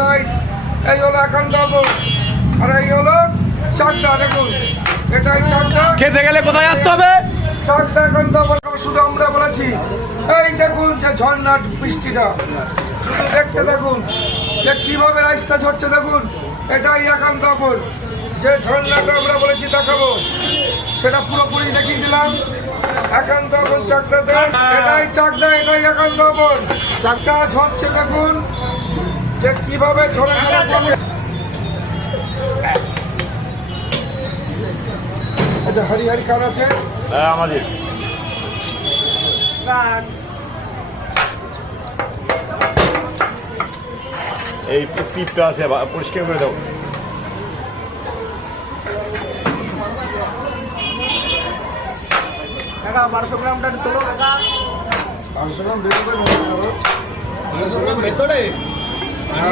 Rice, এই হলো একান্ত আর এই হলো চাকদা। দেখুন এটাই চাকদা। খেতে গেলে কোথায় আসতে হবে? চাকদা একান্ত। শুধু আমরা বলেছি এই দেখুন যে ঝর্ণার বৃষ্টিটা, শুধু দেখতে দেখুন যে কিভাবে রাইসটা ঝরছে। দেখুন এটাই একান্ত যে ঝর্ণাটা আমরা বলেছি দেখাবো, সেটা পুরোপুরি দেখিয়ে দিলাম। একান্ত চাকদাতে, এটাই চাকদা, এটাই একান্ত চাকদা ঝরছে। দেখুন যে কিভাবে ঝরে ঝরে। আচ্ছা হরি হরি কার আছে? আমাদের এই পিপটা আছে, পরিষ্কার করে দাও। কাকা 1200 গ্রামটা তোলো কাকা। 500 গ্রাম বেরোবে না, 500 গ্রাম ভেতরে